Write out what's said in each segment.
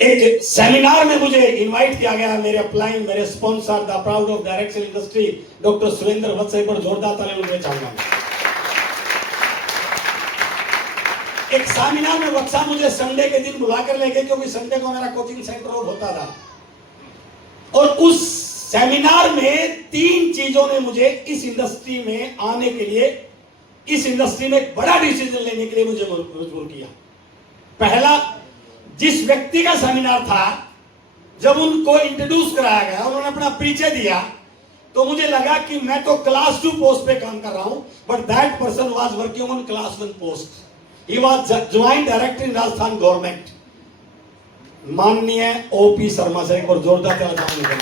एक सेमिनार में मुझे इनवाइट किया गया, मेरे अपलाइन, मेरे sponsor the proud of direction industry doctor Surendra Vats पर जोरदार तालियां देना चाहूंगा। एक सेमिनार में वत्सा मुझे संडे के दिन बुलाकर ले गए, क्योंकि संडे को मेरा कोचिंग सेंटर ऑफ होता था। और उस सेमिनार में 3 चीजों ने मुझे इस इंडस्ट्री में आने के लिए, इस इंडस्ट्री में एक बड़ा डिसीजन लेने के लिए मुझे मजबूर किया। पहला, जिस व्यक्ति का सेमिनार था, जब उनको इंट्रोड्यूस कराया गया, उन्होंने अपना परिचय दिया, तो मुझे लगा कि मैं तो क्लास 2 पोस्ट पे काम कर रहा हूं, but that person was working on class 1 post. He was joint director in Rajasthan government, माननीय ओपी शर्मा से एक बार जोरदार तालियां।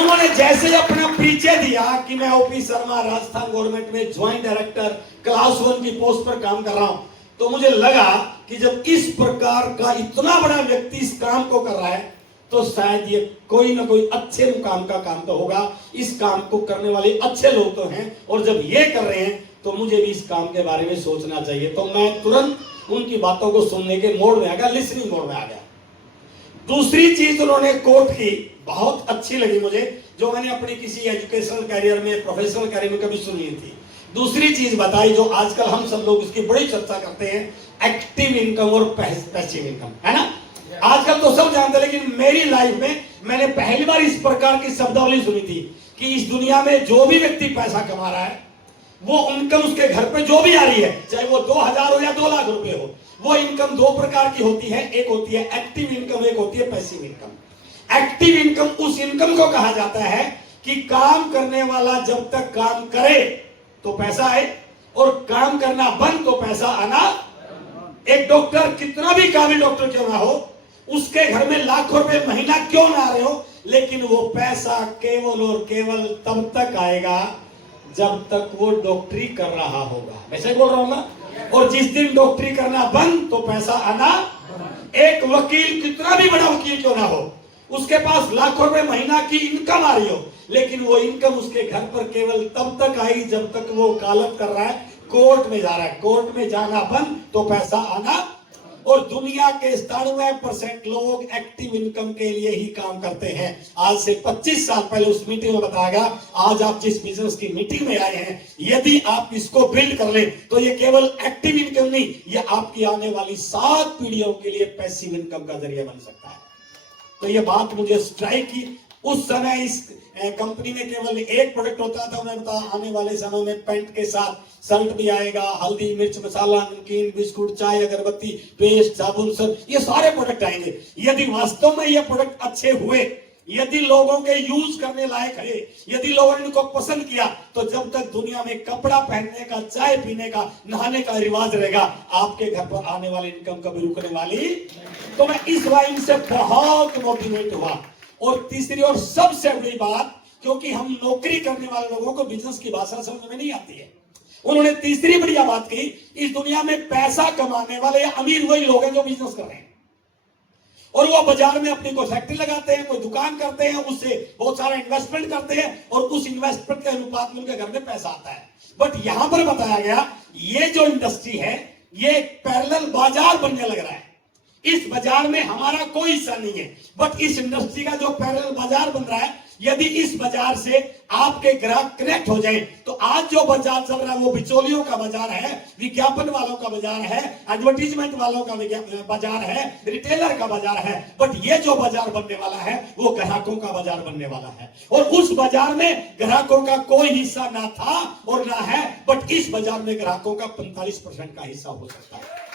उन्होंने जैसे अपना परिचय दिया कि मैं ओपी शर्मा राजस्थान गवर्नमेंट में ज्वाइंट डायरेक्टर क्लास 1 की पोस्ट पर काम कर रहा हूं, तो मुझे लगा कि जब इस प्रकार का इतना बड़ा व्यक्ति इस काम को कर रहा है, तो शायद ये कोई ना कोई अच्छे मुकाम का काम तो होगा। इस काम को करने वाले अच्छे लोग तो हैं, और जब ये कर रहे हैं तो मुझे भी इस काम के बारे में सोचना चाहिए। तो मैं तुरंत उनकी बातों को सुनने के मोड में आ गया, लिसनिंग मोड में आ गया। दूसरी चीज उन्होंने कोट की, बहुत अच्छी लगी मुझे, जो मैंने अपनी किसी एजुकेशनल कैरियर में, प्रोफेशनल कैरियर में कभी सुनी थी। दूसरी चीज बताई, जो आजकल हम सब लोग इसकी बड़ी चर्चा करते हैं, एक्टिव इनकम और पैसिव इनकम, है ना। आजकल तो सब जानते हैं, लेकिन मेरी लाइफ में मैंने पहली बार इस प्रकार की शब्दावली सुनी थी कि इस दुनिया में जो भी व्यक्ति पैसा कमा रहा है, वो इनकम उसके घर पे जो भी आ रही है, चाहे वो 2000 हो या 2 लाख रुपए हो, वो इनकम 2 प्रकार की होती है। एक होती है एक्टिव इनकम, एक होती है पैसिव इनकम। एक्टिव इनकम उस इनकम को कहा जाता है कि काम करने वाला जब तक काम करे तो पैसा आए, और काम करना बंद तो पैसा आना। एक डॉक्टर कितना भी काबिल डॉक्टर क्यों ना हो, उसके घर में लाखों रुपए महीना क्यों ना आ रहे हो, लेकिन वो पैसा केवल और केवल तब तक आएगा जब तक वो डॉक्टरी कर रहा होगा। वैसे बोल रहा हूं ना। और जिस दिन डॉक्टरी करना बंद तो पैसा आना। एक वकील कितना भी बड़ा वकील क्यों ना हो, उसके पास लाखों रुपए महीना की इनकम आ रही हो, लेकिन वो इनकम उसके घर पर केवल तब तक आएगी जब तक वो वकालत कर रहा है, कोर्ट में जा रहा है। कोर्ट में जाना बंद तो पैसा आना। और दुनिया के 97% लोग एक्टिव इनकम के लिए ही काम करते हैं। आज से 25 साल पहले उस मीटिंग में बताया गया, आज आप जिस बिजनेस की मीटिंग में आए हैं, यदि आप इसको बिल्ड कर लें तो ये केवल एक्टिव इनकम नहीं, ये आपकी आने वाली 7 पीढ़ियों के लिए पैसिव इनकम का जरिया बन सकता है। तो ये बात मुझे स्ट्राइक की। उस समय इस कंपनी में केवल एक प्रोडक्ट होता था। उन्होंने बताया आने वाले समय में पैंट के साथ शर्ट भी आएगा, हल्दी मिर्च मसाला, नमकीन, बिस्कुट, चाय, अगरबत्ती, पेस्ट, साबुन, सब ये सारे प्रोडक्ट आएंगे। यदि वास्तव में ये प्रोडक्ट अच्छे हुए, यदि लोगों के यूज करने लायक है, यदि लोगों ने इनको पसंद किया, तो जब तक दुनिया में कपड़ा पहनने का, चाय पीने का, नहाने का रिवाज रहेगा, आपके घर पर आने वाली इनकम कभी रुकने वाली। तो मैं इस लाइन से बहुत मोटिवेट हुआ। और तीसरी और सबसे बड़ी बात, क्योंकि हम नौकरी करने वाले लोगों को बिजनेस की भाषा समझ में नहीं आती है, उन्होंने तीसरी बढ़िया बात की, इस दुनिया में पैसा कमाने वाले अमीर वही लोग हैं जो बिजनेस कर रहे हैं। और वो बाजार में अपनी कोई फैक्ट्री लगाते हैं, कोई दुकान करते हैं, उससे बहुत सारा इन्वेस्टमेंट करते हैं, और उस इन्वेस्टमेंट के अनुपात में उनके घर में पैसा आता है। बट यहां पर बताया गया, ये जो इंडस्ट्री है, ये एक पैरेलल बाजार बनने लग रहा है। इस बाजार में हमारा कोई हिस्सा नहीं है, बट इस इंडस्ट्री का जो पैरेलल बाजार बन रहा है, यदि इस बाजार से आपके ग्राहक कनेक्ट हो जाए, तो आज जो बाजार चल रहा है वो बिचौलियों का बाजार है, विज्ञापन वालों का बाजार है, एडवर्टीजमेंट वालों का बाजार है, रिटेलर का बाजार है। बट ये जो बाजार बनने वाला है वो ग्राहकों का बाजार बनने वाला है। और उस बाजार में ग्राहकों का कोई हिस्सा ना था और ना है, बट इस बाजार में ग्राहकों का 45% का हिस्सा हो सकता है।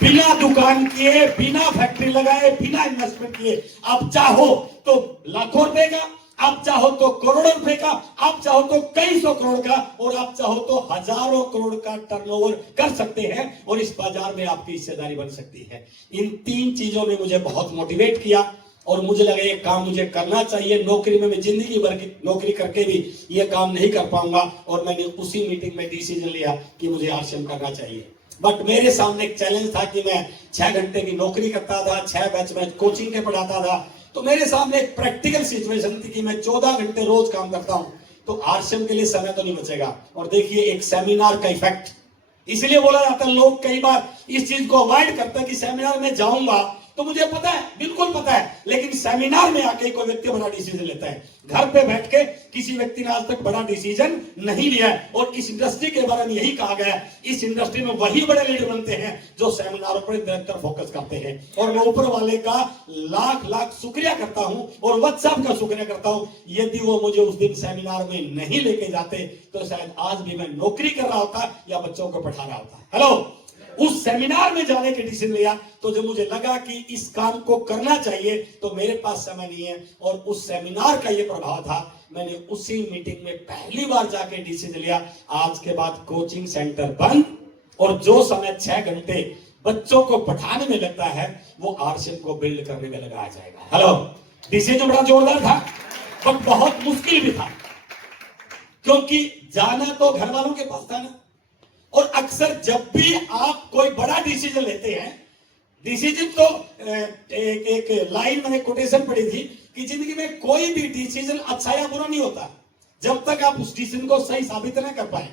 बिना दुकान किए, बिना फैक्ट्री लगाए, बिना इन्वेस्टमेंट किए, आप चाहो तो लाखों रुपए का, आप चाहो तो करोड़ों रुपए का, आप चाहो तो कई सौ करोड़ का, और आप चाहो तो हजारों करोड़ का टर्नओवर कर सकते हैं, और इस बाजार में आपकी हिस्सेदारी बन सकती है। इन 3 चीजों ने मुझे बहुत मोटिवेट किया, और मुझे लगा ये काम मुझे करना चाहिए। नौकरी में मैं जिंदगी भर की नौकरी करके भी ये काम नहीं कर पाऊंगा, और मैंने उसी मीटिंग में डिसीजन लिया कि मुझे आरसीएम करना चाहिए। बट मेरे सामने एक चैलेंज था कि मैं 6 घंटे की नौकरी करता था, 6 बैच में कोचिंग के पढ़ाता था, तो मेरे सामने एक प्रैक्टिकल सिचुएशन थी कि मैं 14 घंटे रोज काम करता हूं, तो आरसीएम के लिए समय तो नहीं बचेगा। और देखिए, एक सेमिनार का इफेक्ट, इसलिए बोला जाता है, लोग कई बार इस चीज को अवॉइड करते हैं कि सेमिनार में जाऊंगा तो मुझे पता है, बिल्कुल पता है, लेकिन सेमिनार में आके कोई व्यक्ति बड़ा डिसीजन लेता है। घर पे बैठ के किसी व्यक्ति ने आज तक बड़ा डिसीजन नहीं लिया है। और इस इंडस्ट्री के बारे में यही कहा गया है, इस इंडस्ट्री में वही बड़े लीडर बनते हैं जो सेमिनारों पर निरंतर फोकस करते हैं। और मैं ऊपर वाले का लाख लाख शुक्रिया करता हूं और व्हाट्सएप का शुक्रिया करता हूं। यदि वो मुझे उस दिन सेमिनार में नहीं लेके जाते तो शायद आज भी मैं नौकरी कर रहा होता या बच्चों को पढ़ा रहा होता। हेलो, उस सेमिनार में जाने के डिसीजन लिया तो जब मुझे लगा कि इस काम को करना चाहिए तो मेरे पास समय नहीं है, और उस सेमिनार का ये प्रभाव था। मैंने उसी मीटिंग में पहली बार जाके डिसीजन लिया, आज के बाद कोचिंग सेंटर बंद, और जो समय 6 घंटे बच्चों को पढ़ाने में लगता है वो आरसीएम को बिल्ड करने में लगाया जाएगा। हेलो, डिसीजन बड़ा जोरदार था पर बहुत मुश्किल भी था, क्योंकि जाना तो घर वालों के पास था ना। और अक्सर जब भी आप कोई बड़ा डिसीजन लेते हैं, डिसीजन तो एक लाइन मैंने कोटेशन पढ़ी थी कि जिंदगी में कोई भी डिसीजन अच्छा या बुरा नहीं होता जब तक आप उस डिसीजन को सही साबित ना कर पाए।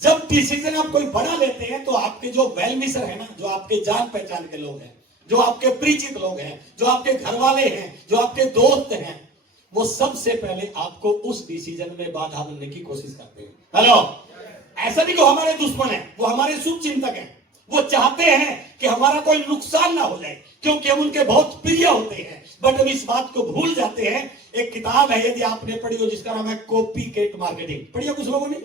जब डिसीजन आप कोई बड़ा लेते हैं तो आपके जो वेल विशर है ना, जो आपके जान पहचान के लोग हैं, जो आपके परिचित लोग हैं, जो आपके घर वाले हैं, जो आपके दोस्त हैं, वो सबसे पहले आपको उस डिसीजन में बाधा बनने की कोशिश करते हैं। हेलो, ऐसा नहीं कि हमारे दुश्मन है, वो हमारे शुभ चिंतक हैं। वो चाहते हैं कि हमारा कोई नुकसान ना हो जाए, क्योंकि हम उनके बहुत प्रिय होते हैं। बट हम इस बात को भूल जाते हैं। एक किताब है, यदि आपने पढ़ी हो, जिसका नाम है कॉपी कैट मार्केटिंग। पढ़ी है कुछ लोगों ने?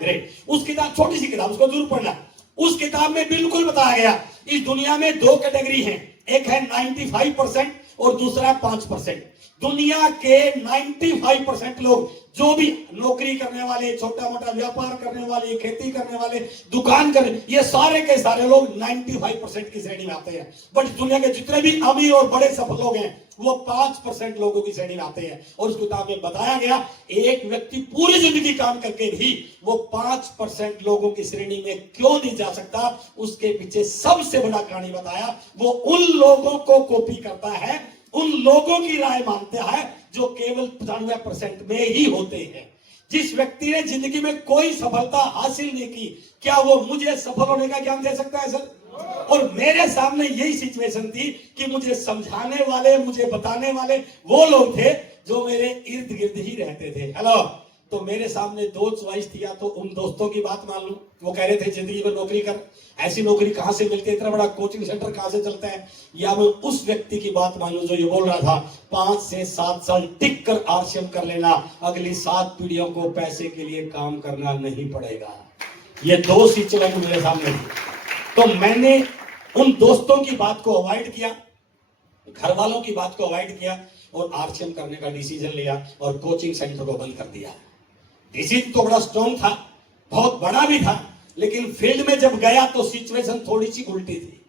ग्रेट। उस किताब, छोटी सी किताब, उसको जरूर पढ़ना। उस किताब में बिल्कुल बताया गया इस दुनिया में 2 कैटेगरी हैं, एक है 95% और दूसरा 5%। दुनिया के 95% लोग, जो भी नौकरी करने वाले, छोटा मोटा व्यापार करने वाले, खेती करने वाले, दुकान करने, ये सारे के सारे लोग 95% की श्रेणी में आते हैं। बट दुनिया के जितने भी अमीर और बड़े सफल लोग हैं वो 5% लोगों की श्रेणी में आते हैं। और उस किताब में बताया गया एक व्यक्ति पूरी जिंदगी काम करके भी वो 5% लोगों की श्रेणी में क्यों नहीं जा सकता, उसके पीछे सबसे बड़ा कहानी बताया। वो उन लोगों को कॉपी करता है, उन लोगों की राय मानता है जो केवल 95% में ही होते हैं। जिस व्यक्ति ने जिंदगी में कोई सफलता हासिल नहीं की, क्या वो मुझे सफल होने का ज्ञान दे सकता है सर? और मेरे सामने यही सिचुएशन थी कि मुझे समझाने वाले, मुझे बताने वाले वो लोग थे जो मेरे इर्द गिर्द ही रहते थे। हेलो, तो मेरे सामने 2 चॉइस थी, या तो उन दोस्तों की बात मान लूं, वो कह रहे थे जिंदगी में नौकरी कर, ऐसी नौकरी कहां से मिलती है, इतना बड़ा कोचिंग सेंटर कहां से चलता है, या मैं उस व्यक्ति की बात मान लूं जो ये बोल रहा था 5 से 7 साल टिक कर आरसीएम कर लेना, अगली 7 पीढ़ियों को पैसे के लिए काम करना नहीं पड़ेगा। ये 2 सिचुएशन मेरे सामने थी। तो मैंने उन दोस्तों की बात को अवॉइड किया, घर वालों की बात को अवॉइड किया और आरसीएम करने का डिसीजन लिया और कोचिंग सेंटर को बंद कर दिया। डिसीजन तो बड़ा स्ट्रॉन्ग था, बहुत बड़ा भी था, लेकिन फील्ड में जब गया तो सिचुएशन थोड़ी सी उल्टी थी।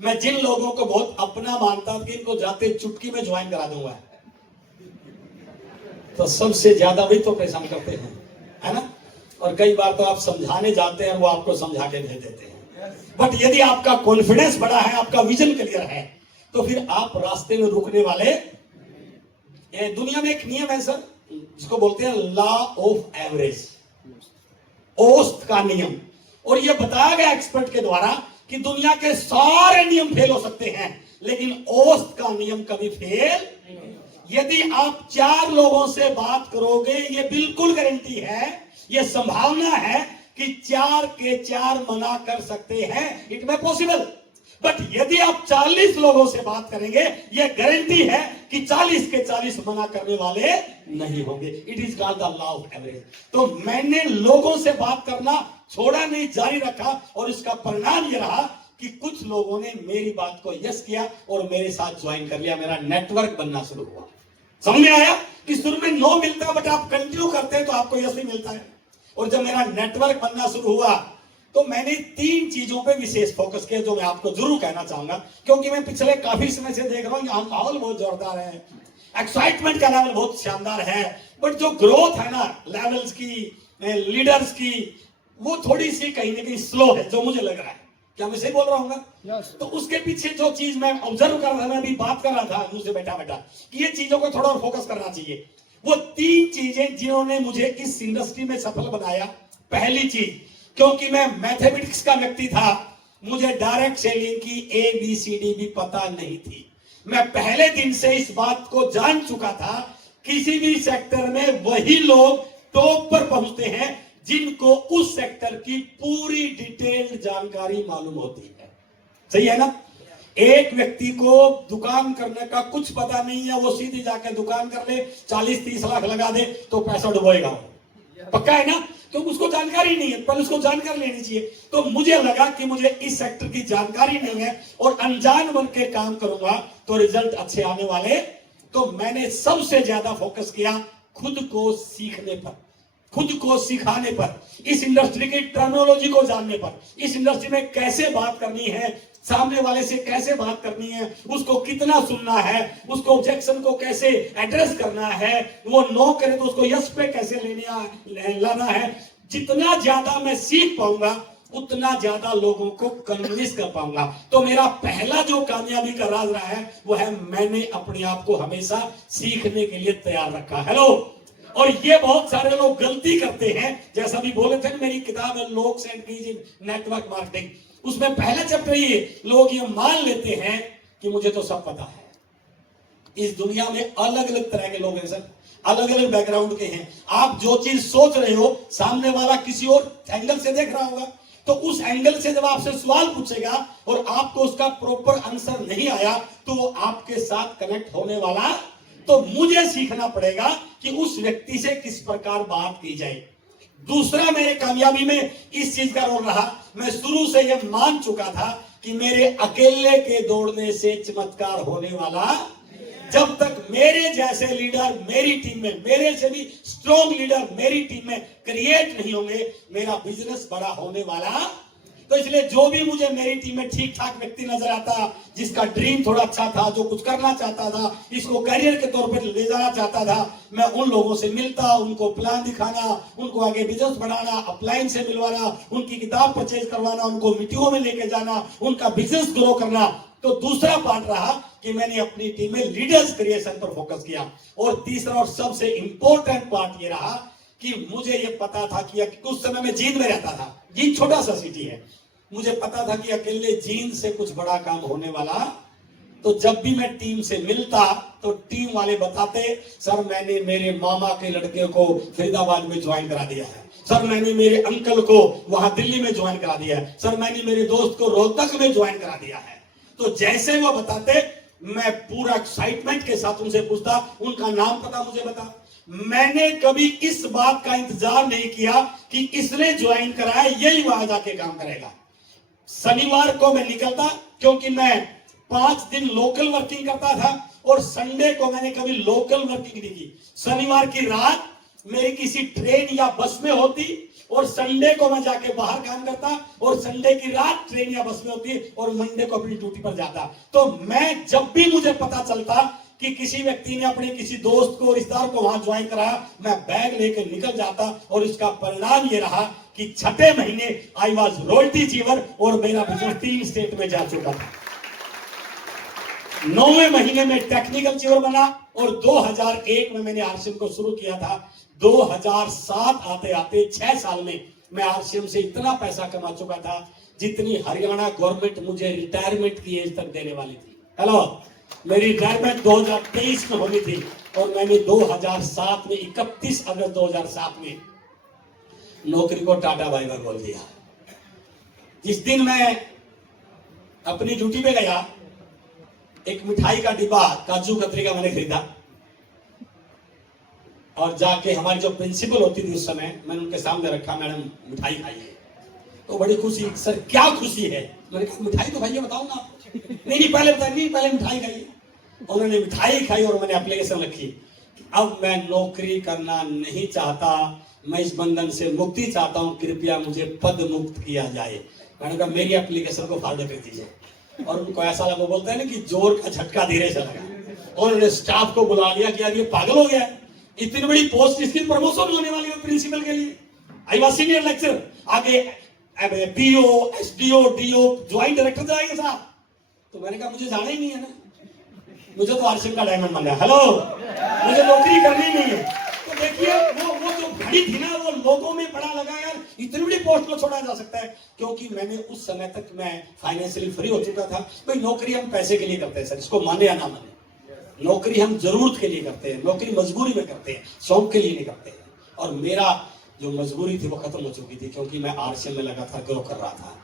मैं जिन लोगों को बहुत अपना मानता था कि इनको जाते चुटकी में ज्वाइन करा दूंगा, तो सबसे ज्यादा भी तो परेशान करते हैं, है ना। और कई बार तो आप समझाने जाते हैं, वो आपको समझा के भेज देते हैं। बट यदि आपका कॉन्फिडेंस बड़ा है, आपका विजन क्लियर है, तो फिर आप रास्ते में रुकने वाले। दुनिया में एक नियम है सर, जिसको बोलते हैं लॉ ऑफ एवरेज, औसत का नियम। और यह बताया गया एक्सपर्ट के द्वारा कि दुनिया के सारे नियम फेल हो सकते हैं, लेकिन औसत का नियम कभी फेल नहीं। यदि आप 4 लोगों से बात करोगे, यह बिल्कुल गारंटी है, यह संभावना है कि 4 के 4 मना कर सकते हैं, इट मे पॉसिबल। बट यदि आप 40 लोगों से बात करेंगे, यह गारंटी है कि 40 के 40 मना करने वाले नहीं होंगे। It is called the law of average. तो मैंने लोगों से बात करना छोड़ा नहीं, जारी रखा, और इसका परिणाम यह रहा कि कुछ लोगों ने मेरी बात को यस किया और मेरे साथ ज्वाइन कर लिया। मेरा नेटवर्क बनना शुरू हुआ। समझ में आया कि शुरू में नो मिलता है, बट आप कंटिन्यू करते हैं तो आपको यस ही मिलता है। और जब मेरा नेटवर्क बनना शुरू हुआ तो मैंने 3 चीजों पे विशेष फोकस किया, जो मैं आपको जरूर कहना चाहूंगा, क्योंकि मैं पिछले काफी समय से देख रहा हूं यहाँ माहौल बहुत जोरदार है, एक्साइटमेंट का लेवल बहुत शानदार है, बट जो ग्रोथ है ना लेवल्स की, लीडर्स की, वो थोड़ी सी कहीं ना कहीं स्लो है, जो मुझे लग रहा है। क्या मैं सही बोल रहा हूँ? तो उसके पीछे जो चीज मैं ऑब्जर्व कर रहा था, मैं अभी बात कर रहा था मुझसे बैठा बैठा, कि ये चीजों को थोड़ा और फोकस करना चाहिए। वो 3 चीजें जिन्होंने मुझे इस इंडस्ट्री में सफल बनाया। पहली चीज क्योंकि मैं मैथमेटिक्स का व्यक्ति था, मुझे डायरेक्ट सेलिंग की ABCD भी पता नहीं थी। मैं पहले दिन से इस बात को जान चुका था, किसी भी सेक्टर में वही लोग टॉप पर पहुंचते हैं जिनको उस सेक्टर की पूरी डिटेल्ड जानकारी मालूम होती है। सही है ना? एक व्यक्ति को दुकान करने का कुछ पता नहीं है, वो सीधे जाके दुकान कर ले, 40-30 लाख लगा दे तो पैसा डुबोएगा। पक्का है ना? तो उसको जानकारी नहीं है, पर उसको जानकारी लेनी चाहिए। तो मुझे लगा कि मुझे इस सेक्टर की जानकारी नहीं है और अनजान बन के काम करूंगा तो रिजल्ट अच्छे आने वाले। तो मैंने सबसे ज्यादा फोकस किया खुद को सीखने पर, खुद को सिखाने पर, इस इंडस्ट्री की टर्मिनोलॉजी को जानने पर, इस इंडस्ट्री में कैसे बात करनी है, सामने वाले से कैसे बात करनी है, उसको कितना सुनना है, उसको ऑब्जेक्शन को कैसे एड्रेस करना है, वो नो करे तो उसको यस पे कैसे लाना है। जितना ज्यादा मैं सीख पाऊंगा उतना ज्यादा लोगों को कन्विंस कर पाऊंगा। तो मेरा पहला जो कामयाबी का राज रहा है वो है मैंने अपने आप को हमेशा सीखने के लिए तैयार रखा। हेलो। और ये बहुत सारे लोग गलती करते हैं, जैसा भी बोले थे मेरी किताब है locks and keys in network marketing, उसमें पहला चैप्टर ये लोग ये मान लेते हैं कि मुझे तो सब पता है। इस दुनिया में अलग अलग तरह के लोग हैं सर, अलग अलग बैकग्राउंड के हैं। आप जो चीज सोच रहे हो सामने वाला किसी और एंगल से देख रहा होगा, तो उस एंगल से जब आपसे सवाल पूछेगा और आपको उसका प्रॉपर आंसर नहीं आया तो वो आपके साथ कनेक्ट होने वाला। तो मुझे सीखना पड़ेगा कि उस व्यक्ति से किस प्रकार बात की जाए। दूसरा मेरे कामयाबी में इस चीज का रोल रहा, मैं शुरू से यह मान चुका था कि मेरे अकेले के दौड़ने से चमत्कार होने वाला। जब तक मेरे जैसे लीडर मेरी टीम में, मेरे से भी स्ट्रॉन्ग लीडर मेरी टीम में क्रिएट नहीं होंगे, मेरा बिजनेस बड़ा होने वाला। तो इसलिए जो भी मुझे मेरी टीम में ठीक ठाक व्यक्ति नजर आता, जिसका ड्रीम थोड़ा अच्छा था, जो कुछ करना चाहता था, इसको करियर के तौर पर ले जाना चाहता था, मैं उन लोगों से मिलता, उनको प्लान दिखाना, उनको आगे बिजनेस बढ़ाना, अपलाइन से मिलवाना, उनकी किताब परचेज करवाना, उनको मीटिंगों में लेके जाना, उनका बिजनेस ग्रो करना। तो दूसरा पार्ट रहा कि मैंने अपनी टीम में लीडर्स क्रिएशन पर फोकस किया। और तीसरा और सबसे इंपॉर्टेंट पार्ट ये रहा कि मुझे ये पता था कि उस समय में जींद में रहता था, जींद छोटा सा सिटी है, मुझे पता था कि अकेले जींद से कुछ बड़ा काम होने वाला। तो जब भी मैं टीम से मिलता तो टीम वाले बताते, सर मैंने मेरे मामा के लड़के को फरीदाबाद में ज्वाइन करा दिया है, सर मैंने मेरे अंकल को वहां दिल्ली में ज्वाइन करा दिया है, सर मैंने मेरे दोस्त को रोहतक में ज्वाइन करा दिया है। तो जैसे वो बताते मैं पूरा एक्साइटमेंट के साथ उनसे पूछता, उनका नाम पता मुझे बता। मैंने कभी इस बात का इंतजार नहीं किया कि इसने ज्वाइन कराया यही वहां जाके काम करेगा। शनिवार को मैं निकलता, क्योंकि मैं 5 दिन लोकल वर्किंग करता था और संडे को मैंने कभी लोकल वर्किंग नहीं की। शनिवार की रात मेरी किसी ट्रेन या बस में होती और संडे को मैं जाके बाहर काम करता और संडे की रात ट्रेन या बस में होती और मंडे को अपनी ड्यूटी पर जाता। तो मैं जब भी मुझे पता चलता कि किसी व्यक्ति ने अपने किसी दोस्त को, रिश्तेदार को वहां ज्वाइन कराया, मैं बैग लेकर निकल जाता। और इसका परिणाम ये रहा कि 6ठे महीने आई वॉज रॉयल्टी अचीवर और मेरा बिजनेस 3 स्टेट में जा चुका था। 9वें महीने में टेक्निकल अचीवर बना और 2001 में मैंने आरसीएम को शुरू किया था। 2007 आते आते 6 साल में मैं आरसीएम से इतना पैसा कमा चुका था जितनी हरियाणा गवर्नमेंट मुझे रिटायरमेंट की एज तक देने वाली थी। हेलो, मेरी रिटायरमेंट 2023 में होनी थी और मैंने 2007 में 31 अगस्त 2007 में नौकरी को टाटा बाय बाय बोल दिया। जिस दिन मैं अपनी ड्यूटी पे गया, एक मिठाई का डिब्बा काजू कतरी का मैंने खरीदा और जाके हमारी जो प्रिंसिपल होती थी उस समय, मैंने उनके सामने रखा, मैडम मिठाई खाइए। तो बड़ी खुशी, सर क्या खुशी है? मैंने कहा मिठाई तो खाइए, बताओ ना। नहीं पहले बताइए, नहीं पहले मिठाई खाइए। उन्होंने मिठाई खाई और मैंने एप्लीकेशन रखी, अब मैं नौकरी करना नहीं चाहता, मैं इस बंधन से मुक्ति चाहता हूं, कृपया मुझे पद मुक्त किया जाए। मैंने कहा मेरी एप्लीकेशन को फॉरवर्ड कर दीजिए। और उनको ऐसा लगा, बोलते हैं ना कि जोर का झटका धीरे से लगा और उन्होंने स्टाफ को बुला लिया कि यार ये पागल हो गया है, इतनी बड़ी पोस्ट, इसकी प्रमोशन होने वाली है प्रिंसिपल के लिए। आई वाज सीनियर लेक्चर, आगे PO, SDO, DO, joint director जाएंगे साहब। तो मैंने कहा मुझे जाना ही नहीं है ना, मुझे तो आरसीएम का डायमंड बन गया। हेलो, मुझे नौकरी करनी नहीं है। तो देखिए वो जो घड़ी थी ना, वो लोगों में बड़ा लगा यार इतनी बड़ी पोस्ट को छोड़ा जा सकता है, क्योंकि मैंने उस समय तक मैं फाइनेंशियली फ्री हो चुका था। भाई नौकरी हम पैसे के लिए करते हैं सर, इसको माने या ना माने, नौकरी हम जरूरत के लिए करते हैं, नौकरी मजबूरी में करते हैं, शौक के लिए नहीं करते हैं। और मेरा जो मजबूरी थी वो खत्म हो चुकी थी, क्योंकि मैं आरसीएम में लगातार ग्रो कर रहा था।